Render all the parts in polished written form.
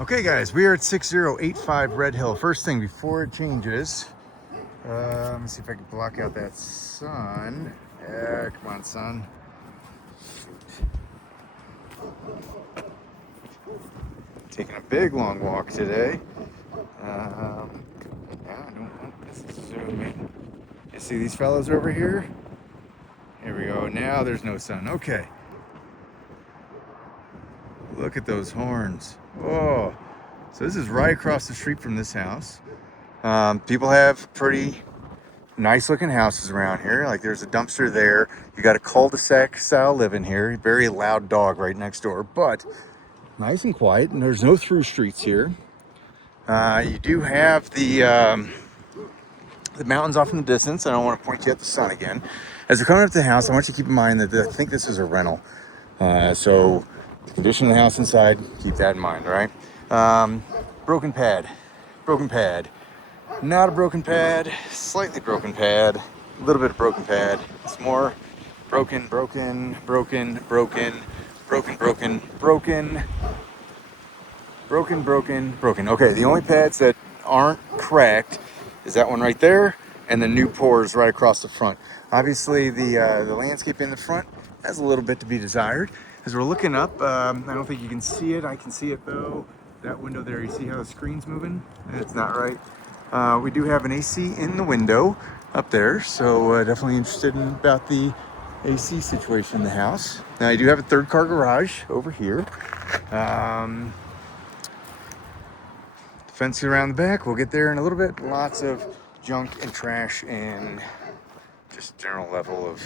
Okay guys, we are at 6085 Red Hill. First thing before it changes, let me see if I can block out that sun. Yeah, come on sun. Taking a big long walk today. Yeah, I don't want this to zoom in. You see these fellows over here? Here we go, now there's no sun, okay. Look at those horns. Oh, so this is right across the street from this house. People have pretty nice looking houses around here. Like there's a dumpster there. You got a cul-de-sac style living here. Very loud dog right next door, but nice and quiet. And there's no through streets here. You do have the mountains off in the distance. I don't want to point you at the sun again. As we're coming up to the house, I want you to keep in mind that I think this is a rental. So the condition of the house inside, keep that in mind, all right? Broken pad. Not a broken pad, slightly broken pad, a little bit of broken pad. It's more broken. Okay, the only pads that aren't cracked is that one right there and the new pours right across the front. Obviously the landscape in the front has a little bit to be desired. As we're looking up, I don't think you can see it. I can see it though. That window there, you see how the screen's moving? It's not right. We do have an AC in the window up there, so definitely interested in about the AC situation in the house. Now, you do have a third car garage over here. Fence around the back, we'll get there in a little bit. Lots of junk and trash and just general level of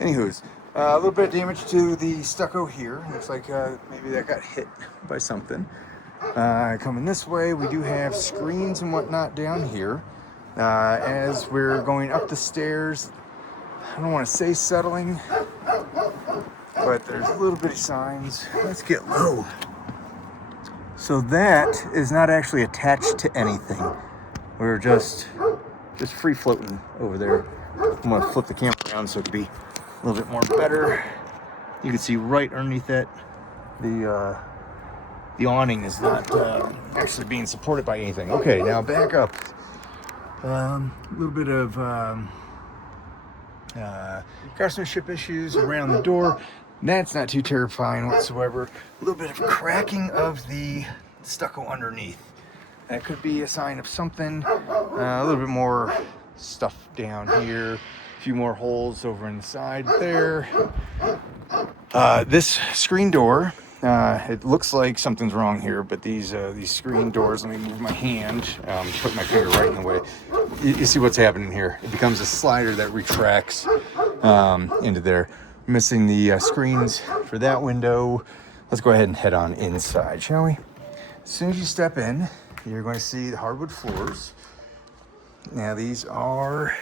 anywho's. A little bit of damage to the stucco here. Looks like maybe that got hit by something. Coming this way, we do have screens and whatnot down here. As we're going up the stairs, I don't want to say settling, but there's a little bitty signs. Let's get low. So that is not actually attached to anything. We're just free floating over there. I'm gonna flip the camera around so it can be a little bit more better. You can see right underneath that, the awning is not actually being supported by anything. Okay, now back up. A little bit of craftsmanship issues around the door. That's not too terrifying whatsoever. A little bit of cracking of the stucco underneath. That could be a sign of something. A little bit more stuff down here. A few more holes over in the side there. This screen door, it looks like something's wrong here, but these screen doors, let me move my hand, put my finger right in the way. You see what's happening here. It becomes a slider that retracts into there. Missing the screens for that window. Let's go ahead and head on inside, shall we? As soon as you step in, you're going to see the hardwood floors. Now these are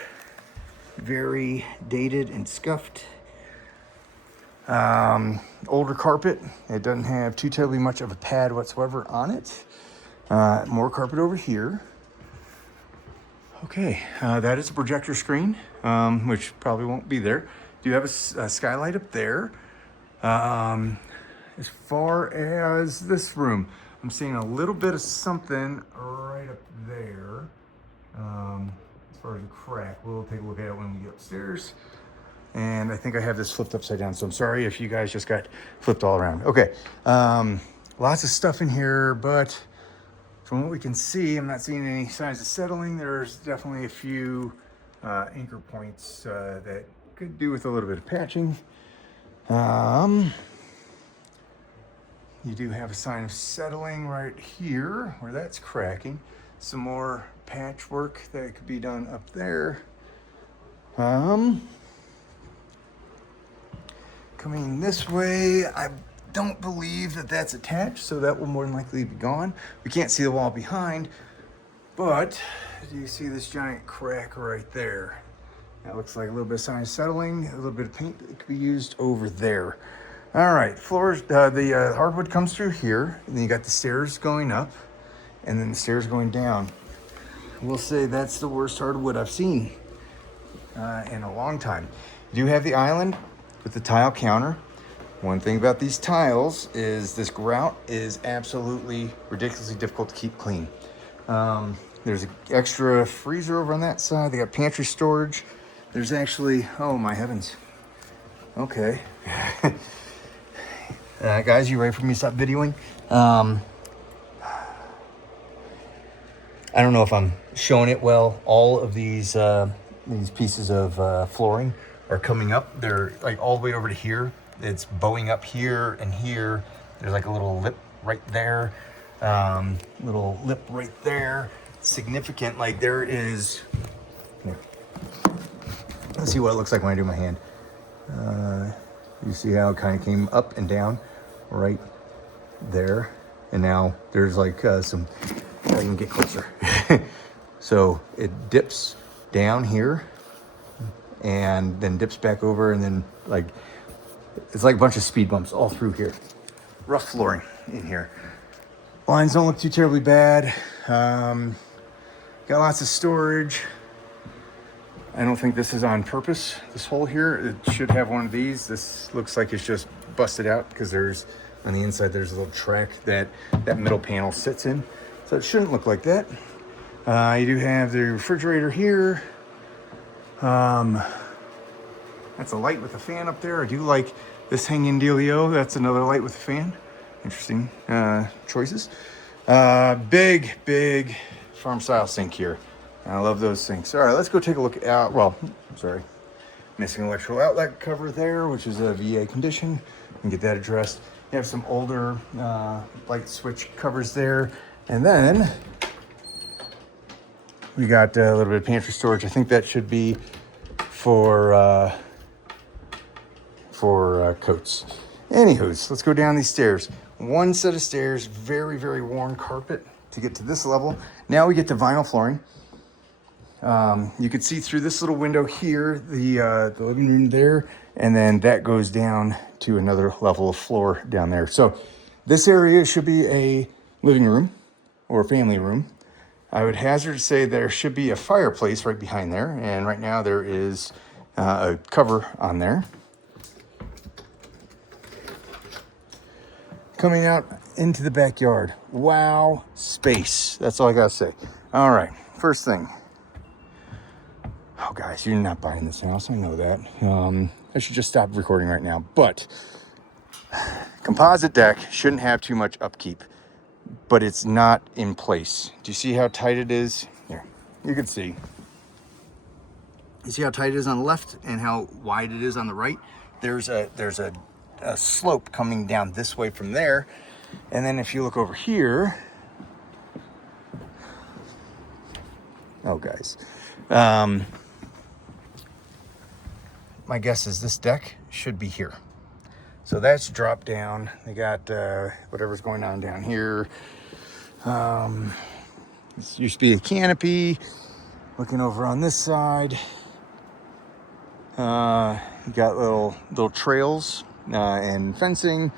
very dated and scuffed. Older carpet. It doesn't have too terribly much of a pad whatsoever on it. More carpet over here. Okay, that is a projector screen, which probably won't be there. Do have a skylight up there. As far as this room, I'm seeing a little bit of something right up there. As far as a crack, we'll take a look at it when we get upstairs. And I think I have this flipped upside down, so I'm sorry if you guys just got flipped all around. Okay, lots of stuff in here, but from what we can see, I'm not seeing any signs of settling. There's definitely a few anchor points that could do with a little bit of patching. You do have a sign of settling right here where that's cracking. Some more patchwork that could be done up there. Coming this way, I don't believe that that's attached, so that will more than likely be gone. We can't see the wall behind, but do you see this giant crack right there? That looks like a little bit of sign of settling, a little bit of paint that could be used over there. All right, floors, the hardwood comes through here, and then you got the stairs going up, and then the stairs going down. We'll say that's the worst hardwood I've seen in a long time. You do have the island with the tile counter. One thing about these tiles is this grout is absolutely ridiculously difficult to keep clean. There's an extra freezer over on that side. They got pantry storage. There's actually, oh my heavens. Okay. Guys, you ready for me to stop videoing? I don't know if I'm showing it well. All of these pieces of flooring are coming up. They're like all the way over to here. It's bowing up here and here. There's like a little lip right there. Little lip right there. Significant, like there is, here. Let's see what it looks like when I do my hand. You see how it kind of came up and down right there. And now there's like some, I can get closer. So it dips down here and then dips back over, and then like, it's like a bunch of speed bumps all through here. Rough flooring in here. Lines don't look too terribly bad. Got lots of storage. I don't think this is on purpose, this hole here. It should have one of these. This looks like it's just busted out because there's, on the inside, there's a little track that middle panel sits in. So it shouldn't look like that. You do have the refrigerator here. That's a light with a fan up there. I do like this hanging dealio. That's another light with a fan. Interesting choices. Big farm style sink here. I love those sinks. All right, let's go take a look at, well, sorry. Missing electrical outlet cover there, which is a VA condition. And get that addressed. You have some older light switch covers there. And then we got a little bit of pantry storage. I think that should be for coats. Anywho's, let's go down these stairs. One set of stairs, very worn carpet to get to this level. Now we get to vinyl flooring. You can see through this little window here, the living room there, and then that goes down to another level of floor down there. So this area should be a living room or family room. I would hazard to say there should be a fireplace right behind there, and right now there is a cover on there. Coming out into the backyard. Wow, space. That's all I gotta say. All right, first thing. Oh, guys, you're not buying this house. I know that. I should just stop recording right now. But composite deck shouldn't have too much upkeep, but it's not in place. Do you see how tight it is? Here, you can see. You see how tight it is on the left and how wide it is on the right? There's a slope coming down this way from there. And then if you look over here, oh, guys. My guess is this deck should be here. So that's dropped down. They got whatever's going on down here. This used to be a canopy. Looking over on this side, you got little trails and fencing.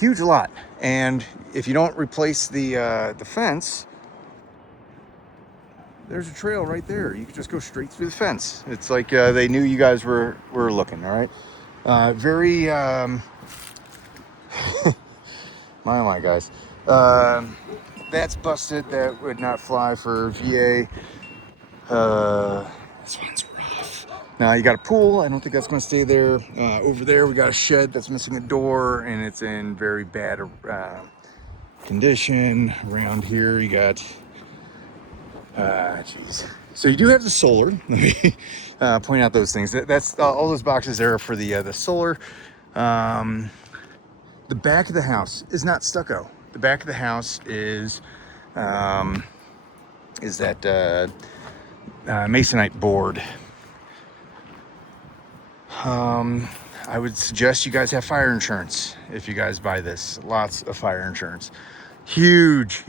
Huge lot. And if you don't replace the fence, there's a trail right there. You can just go straight through the fence. It's like they knew you guys were looking, all right? Very, my, guys. That's busted. That would not fly for VA. This one's rough. Now you got a pool. I don't think that's going to stay there. Over there, we got a shed that's missing a door, and it's in very bad condition. Around here, you got... geez. So you do have the solar. Let me point out those things. That's all those boxes there are for the solar. The back of the house is not stucco. The back of the house is that masonite board. I would suggest you guys have fire insurance if you guys buy this. Lots of fire insurance. Huge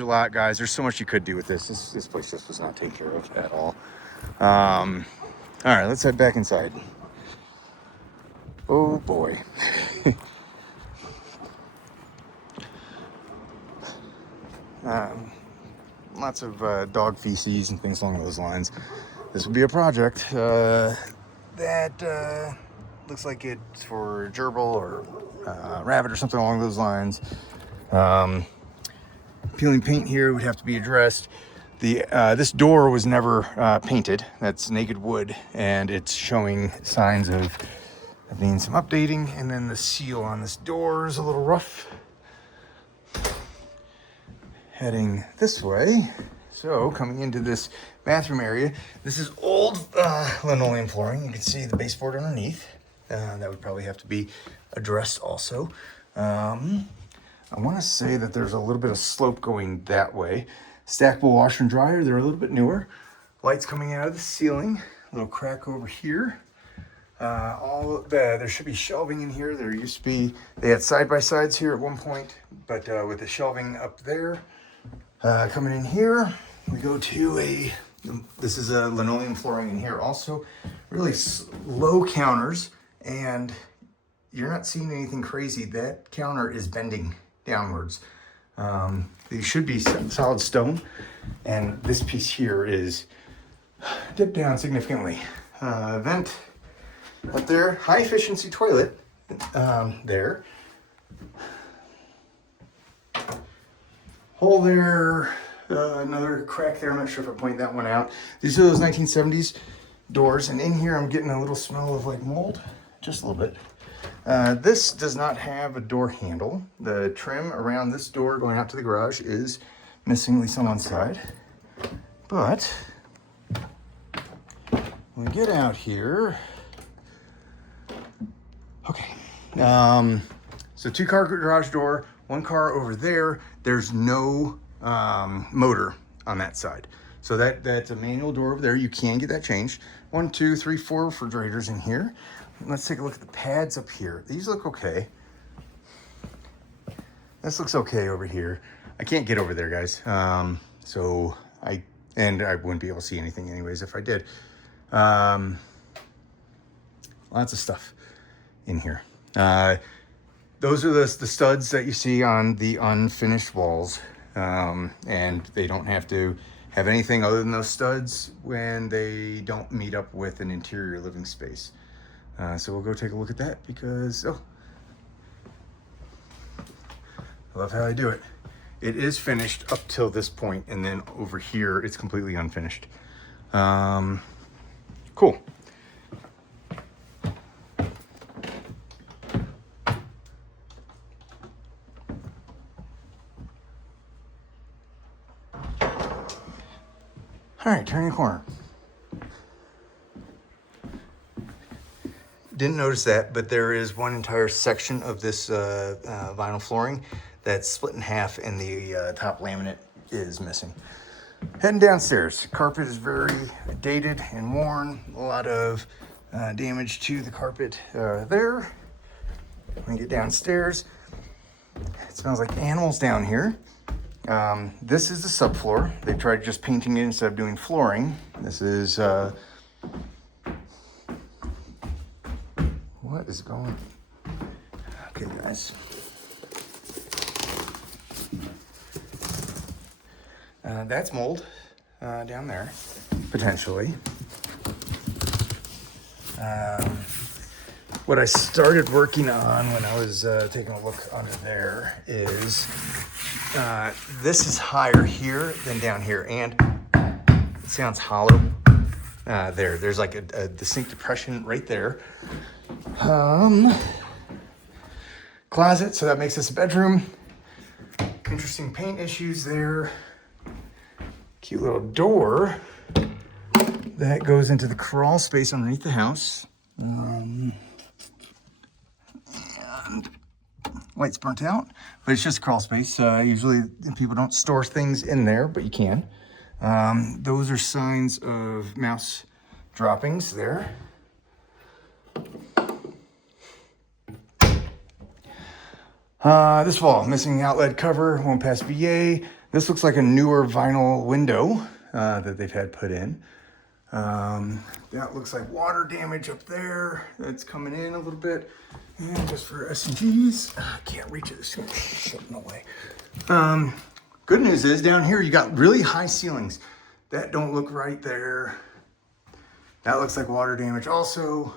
lot, guys. There's so much you could do with this. This place just was not taken care of at all. All right, let's head back inside. Oh boy. Lots of dog feces and things along those lines. This will be a project that looks like it's for gerbil or rabbit or something along those lines. Peeling paint here would have to be addressed. This door was never painted. That's naked wood, and it's showing signs of needing some updating. And then the seal on this door is a little rough. Heading this way. So coming into this bathroom area, this is old linoleum flooring. You can see the baseboard underneath. That would probably have to be addressed also. I want to say that there's a little bit of slope going that way. Stackable washer and dryer, they're a little bit newer. Lights coming out of the ceiling. A little crack over here. There should be shelving in here. There used to be, they had side-by-sides here at one point, but with the shelving up there. Coming in here, we go to this is a linoleum flooring in here also. Really low counters, and you're not seeing anything crazy. That counter is bending downwards. These should be solid stone, and this piece here is dipped down significantly. Vent up there, high efficiency toilet there. Hole there, another crack there. I'm not sure if I pointed that one out. These are those 1970s doors, and in here I'm getting a little smell of like mold, just a little bit. This does not have a door handle. The trim around this door going out to the garage is missing, at least on one side. But when we get out here, okay. So 2-car garage door, 1 car over there. There's no motor on that side. So that's a manual door over there. You can get that changed. 1, 2, 3, 4 refrigerators in here. Let's take a look at the pads up here. These look okay. This looks okay over here. I can't get over there, guys. So I wouldn't be able to see anything anyways if I did. Lots of stuff in here. Those are the studs that you see on the unfinished walls. And they don't have to have anything other than those studs when they don't meet up with an interior living space. So we'll go take a look at that because, I love how I do it. It is finished up till this point, and then over here, it's completely unfinished. Cool. All right, turning the corner. Didn't notice that, but there is one entire section of this vinyl flooring that's split in half, and the top laminate is missing. Heading downstairs. Carpet is very dated and worn. A lot of damage to the carpet there. When you get downstairs, it smells like animals down here. This is the subfloor. They tried just painting it instead of doing flooring. This is what is going? Okay, guys. That's mold down there, potentially. What I started working on when I was taking a look under there is this is higher here than down here, and it sounds hollow. There's like a distinct depression right there. Closet, so that makes this a bedroom. Interesting paint issues there. Cute little door that goes into the crawl space underneath the house. And light's burnt out, but it's just a crawl space. Usually people don't store things in there, but you can. Those are signs of mouse droppings there. This wall, missing outlet cover, won't pass VA. This looks like a newer vinyl window that they've had put in. That looks like water damage up there. That's coming in a little bit. And just for S&Gs, I can't reach it. It's shutting away. Good news is down here, you got really high ceilings. That don't look right there. That looks like water damage also.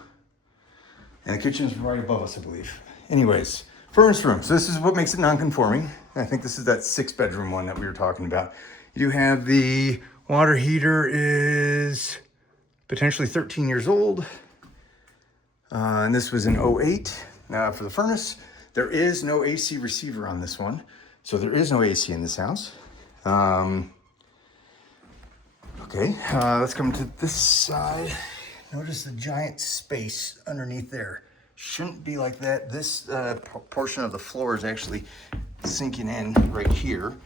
And the kitchen's right above us, I believe. Anyways, furnace room. So this is what makes it non-conforming. I think this is that 6-bedroom one that we were talking about. You do have the water heater is potentially 13 years old. And this was in '08 for the furnace. There is no AC receiver on this one. So there is no AC in this house. Okay, let's come to this side. Notice the giant space underneath there. Shouldn't be like that. This portion of the floor is actually sinking in right here.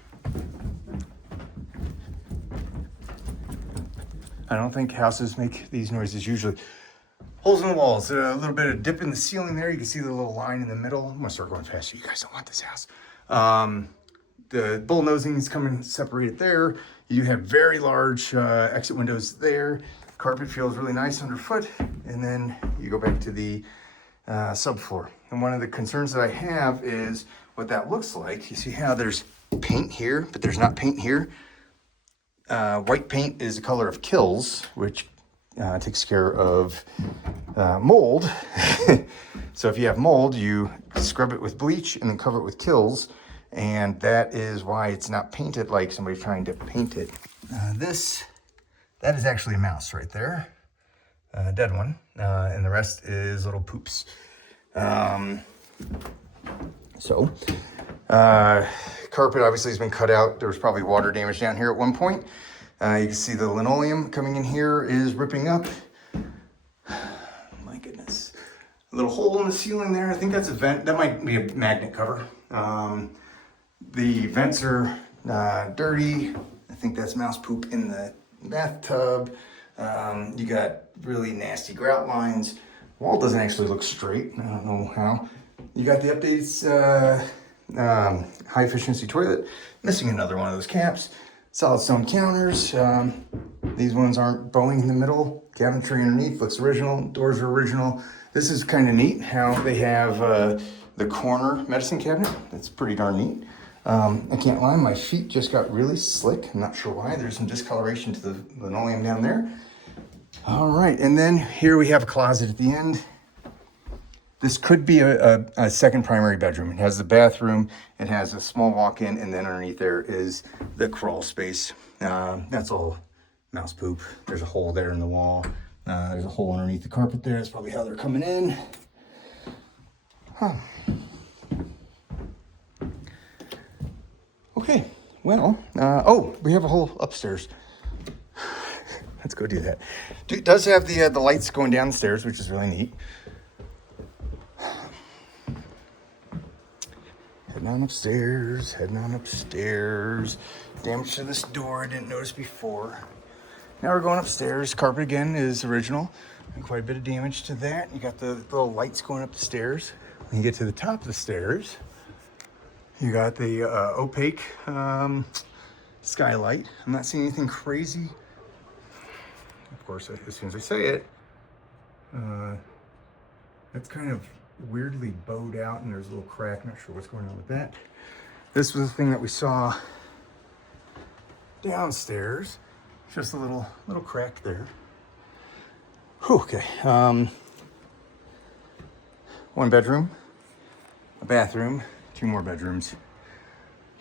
I don't think houses make these noises usually. Holes in the walls, a little bit of dip in the ceiling there. You can see the little line in the middle. I'm gonna start going faster. You guys don't want this house. The bull nosing is coming separated there. You have very large exit windows there. Carpet feels really nice underfoot. And then you go back to the subfloor. And one of the concerns that I have is what that looks like. You see how there's paint here, but there's not paint here. White paint is the color of Kills, which takes care of mold. So if you have mold, you scrub it with bleach and then cover it with Kills. And that is why it's not painted like somebody's trying to paint it. That is actually a mouse right there. A dead one. And the rest is little poops. Carpet obviously has been cut out. There was probably water damage down here at one point. You can see the linoleum coming in here is ripping up. My goodness. A little hole in the ceiling there. I think that's a vent. That might be a magnet cover. The vents are dirty. I think that's mouse poop in the bathtub. You got really nasty grout lines. Wall doesn't actually look straight. I don't know how. You got the updates, high efficiency toilet. Missing another one of those caps. Solid stone counters. These ones aren't bowing in the middle. Cabinetry underneath looks original. Doors are original. This is kind of neat how they have the corner medicine cabinet. That's pretty darn neat. I can't lie, my feet just got really slick. I'm not sure why. There's some discoloration to the linoleum down there. All right, and then here we have a closet at the end. This could be a second primary bedroom. It has the bathroom, it has a small walk-in, and then underneath there is the crawl space. That's all mouse poop. There's a hole there in the wall. There's a hole underneath the carpet there. That's probably how they're coming in. Huh. Okay, well, oh, we have a hole upstairs. Let's go do that. It does have the lights going down the stairs, which is really neat. Heading on upstairs, heading on upstairs. Damage to this door I didn't notice before. Now we're going upstairs. Carpet again is original. And quite a bit of damage to that. You got the little lights going up the stairs. When you get to the top of the stairs, you got the opaque skylight. I'm not seeing anything crazy. Of course, as soon as I say it, that's kind of weirdly bowed out and there's a little crack. Not sure what's going on with that. This was the thing that we saw downstairs. Just a little crack there. Whew, okay. 1 bedroom, a bathroom, 2 more bedrooms.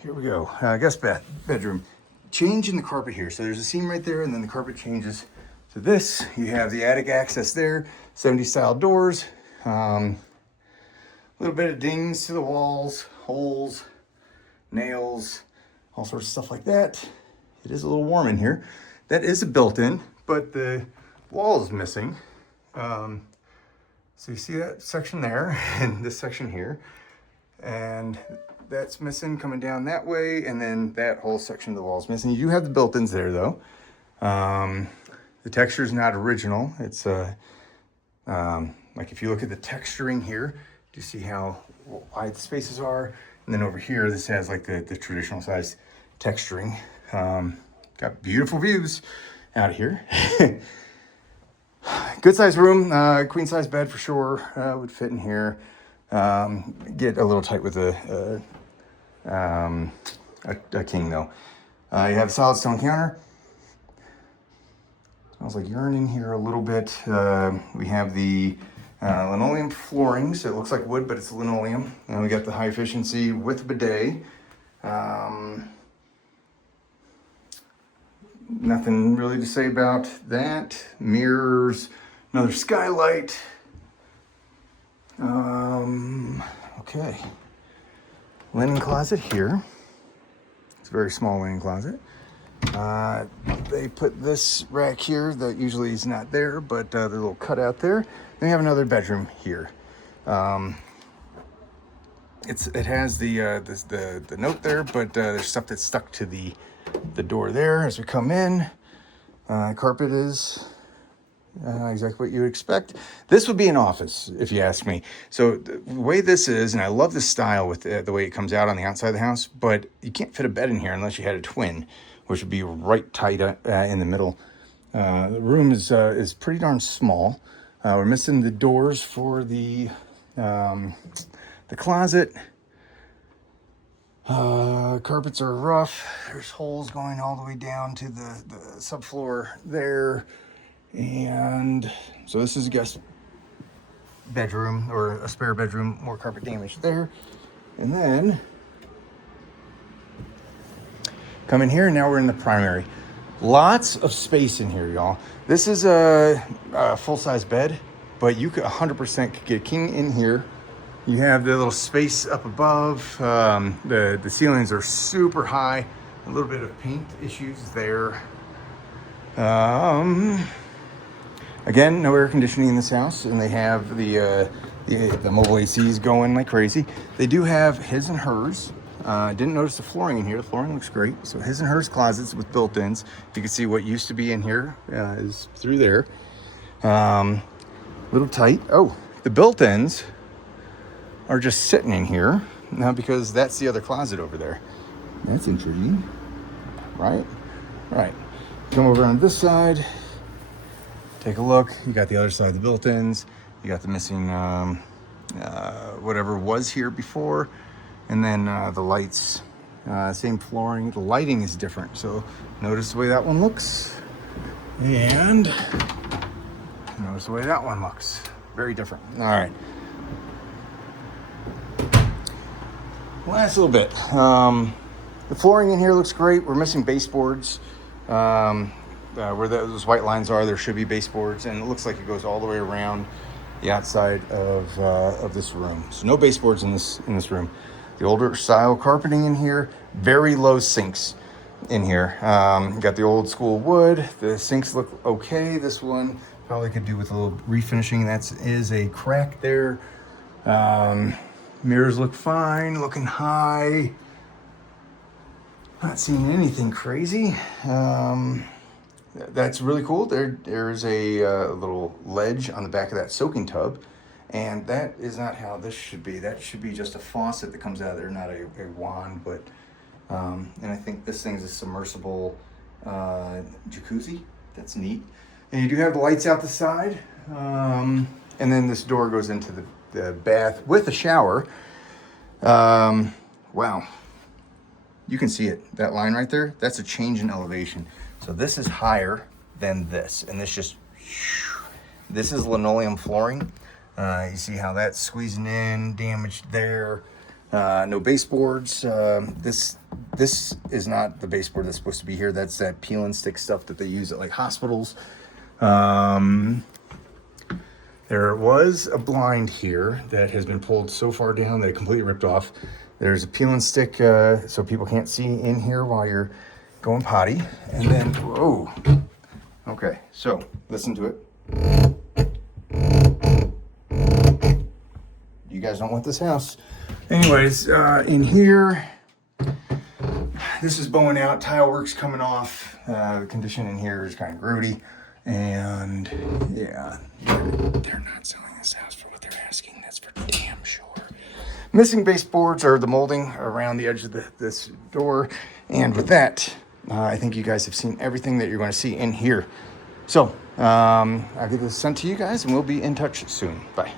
Here we go. Guest bedroom. Change in the carpet here. So there's a seam right there, and then the carpet changes to this. You have the attic access there, 70s style doors. A little bit of dings to the walls, holes, nails, all sorts of stuff like that. It is a little warm in here. That is a built-in, but the wall is missing. So you see that section there and this section here, and that's missing coming down that way, and then that whole section of the wall is missing. You do have the built-ins there though. The texture is not original. It's like if you look at the texturing here, do you see how wide the spaces are? And then over here, this has like the traditional size texturing. Got beautiful views out of here. Good size room, queen size bed for sure, would fit in here. Get a little tight with a king though. You have a solid stone counter. Smells like urine in here a little bit. We have the Linoleum flooring, so it looks like wood, but it's linoleum. And we got the high efficiency with bidet. Nothing really to say about that. Mirrors, another skylight. Okay. Linen closet here. It's a very small linen closet. They put this rack here that usually is not there, but there's a little cutout there. Then we have another bedroom here. It has the note there, but there's stuff that's stuck to the door there as we come in. Carpet is exactly what you would expect. This would be an office, if you ask me. So the way this is, and I love the style with the way it comes out on the outside of the house, but you can't fit a bed in here unless you had a twin, which would be right tight in the middle. The room is pretty darn small. We're missing the doors for the closet. Carpets are rough. There's holes going all the way down to the subfloor there. And so this is a guest bedroom or a spare bedroom, more carpet damage there. And then come in here, and now we're in the primary. Lots of space in here, y'all. This is a full-size bed, but you could 100% could get a king in here. You have the little space up above. The ceilings are super high. A little bit of paint issues there. Again, no air conditioning in this house, and they have the mobile ACs going like crazy. They do have his and hers. Didn't notice the flooring in here. The flooring looks great. So his and hers closets with built-ins. You can see what used to be in here is through there. Little tight. Oh, the built-ins are just sitting in here now because that's the other closet over there. That's intriguing, right? Right. Come over on this side. Take a look. You got the other side of the built-ins. You got the missing whatever was here before, and then the lights. Same flooring. The lighting is different. So notice the way that one looks, and notice the way that one looks. Very different. All right. Last little bit. The flooring in here looks great. We're missing baseboards. Where those white lines are, there should be baseboards, and it looks like it goes all the way around the outside of this room. So no baseboards in this room. The older style carpeting in here, very low sinks in here. Got the old school wood. The sinks look okay. This one probably could do with a little refinishing. That is a crack there. Mirrors look fine, looking high. Not seeing anything crazy. That's really cool. There's a little ledge on the back of that soaking tub, and that is not how this should be. That should be just a faucet that comes out of there, not a wand. But and I think this thing's a submersible jacuzzi. That's neat. And you do have the lights out the side, and then this door goes into the bath with a shower. Wow. You can see it, that line right there, that's a change in elevation. So this is higher than this, and this is linoleum flooring. You see how that's squeezing in, damaged there. No baseboards. This is not the baseboard that's supposed to be here. That's that peel and stick stuff that they use at like hospitals. There was a blind here that has been pulled so far down that it completely ripped off. There's a peel and stick so people can't see in here while you're going potty. And then, whoa. Okay, so listen to it. You guys don't want this house. Anyways, in here, this is bowing out, tile work's coming off. The condition in here is kind of grody. And yeah, they're not selling this house for what they're asking. That's for damn sure. Missing baseboards or the molding around the edge of this door. And with that, I think you guys have seen everything that you're going to see in here. So I'll get this sent to you guys, and we'll be in touch soon. Bye.